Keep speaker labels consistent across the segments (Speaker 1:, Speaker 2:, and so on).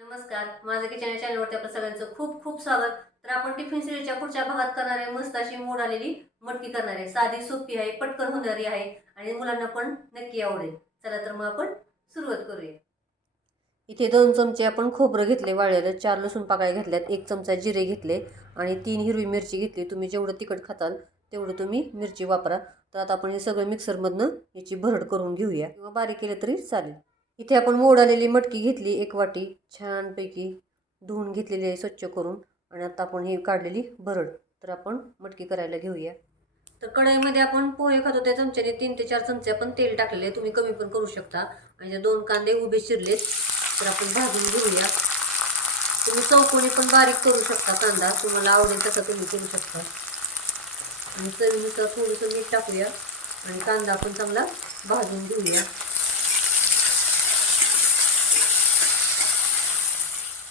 Speaker 1: Kitchen या चॅनलवरती आपल्या सगळ्यांचं खूप खूप स्वागत. तर आपण टिफिन सिरीजच्या पुढच्या भागात करणार आहे मस्त अशी मोड आलेली मटकी करणार आहे. साधी सोपी आहे पटकन होणारी आहे आणि मुलांना पण नक्की आवडेल. चला तर मग आपण सुरुवात करूया. इथे दोन चमचे आपण खोबरं घेतले वाळलेलं चार लसूण पाकळ्या घेतल्यात एक चमचा जिरे घेतले आणि तीन हिरवी मिरची घेतली. तुम्ही जेवढं तिखट खाताल तेवढं तुम्ही मिरची वापरा. तर आता आपण हे सगळं मिक्सरमधनं याची भरड करून घेऊया. किंवा बारीक केलं तरी चालेल. इथे आपण मोड आलेली मटकी घेतली एक वाटी छानपैकी धुवून घेतलेली आहे स्वच्छ करून. आणि आता आपण ही काढलेली भरड. तर आपण मटकी करायला घेऊया. तर कढईमध्ये आपण पोहे खातो त्या चमच्याने तीन ते चार चमचे आपण तेल टाकलेले तुम्ही कमी पण करू शकता. आणि दोन कांदे उभे शिरलेत. तर आपण भाजून घेऊया. तुम्ही चौकोनी पण बारीक करू शकता कांदा. तुम्हाला आवडेल तसा तुम्ही करू शकता. आणि चवीनुसार थोडंसं मीठ टाकूया. आणि कांदा आपण चांगला भाजून घेऊया.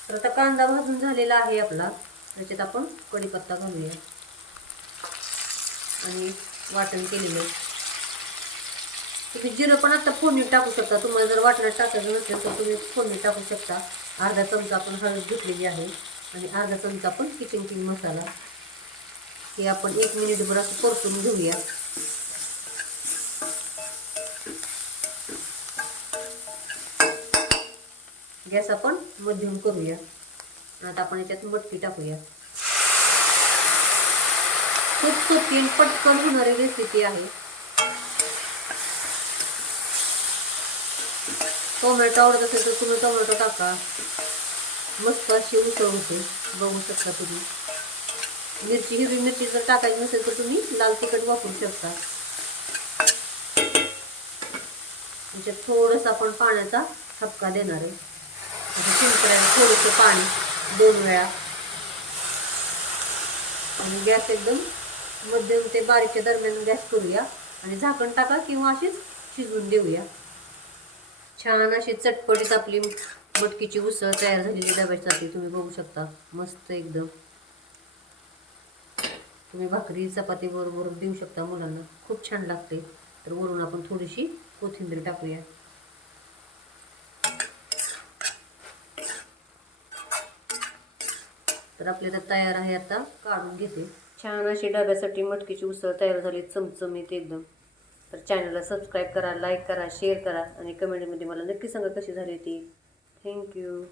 Speaker 1: तर आता कांदा भाजून झालेला आहे आपला. त्याच्यात आपण कढीपत्ता घालूया. आणि वाटण केलेलं. तुम्ही जिरं पण आता फोडणी टाकू शकता. तुम्हाला जर वाटणं टाकायचं नसेल तर तुम्ही फोडणी टाकू शकता. अर्धा चमचा आपण हळद घेतलेली आहे. आणि अर्धा चमचा आपण किचन किंग मसाला. हे आपण एक मिनिटभर असं परतून घेऊया. गॅस आपण मध्यम करूया. आता आपण याच्यात मटकी टाकूया. खूप सोपी पटकन होणारी रेसिपी आहे. टोमॅटो आवडत असेल तर तुम्ही टोमॅटो टाका. मस्त अशी उसळ होते. बघू शकता तुम्ही. मिरची हिरवी मिरची जर टाकायची नसेल तर तुम्ही लाल तिखट वापरू शकता. म्हणजे थोडंसं आपण पाण्याचा ठपका देणार आहे. म्हणजे असं थोडंसं पाणी दोन वेळा. आणि गॅस एकदम मध्यम ते बारीकच्या दरम्यान गॅस करूया. आणि झाकण टाका किंवा अशीच शिजवून देऊया. छान अशी चटपटीत आपली मटकीची उसळ तयार झालेली डब्यासाठी तुम्ही बघू शकता मस्त एकदम. तुम्ही भाकरी चपाती बरोबर देऊ शकता मुलांना. खूप छान लागते. तर वरून आपण थोडीशी कोथिंबीर टाकूया. तर आपली तर तयार आहे आता काढून घेते. छान अशी डब्यासाठी मटकीची उसळ तयार झाली चमचमीत एकदम. तर चॅनलला सबस्क्राईब करा लाईक करा शेअर करा आणि कमेंटमध्ये मला नक्की सांगा कशी झाली ती. थँक्यू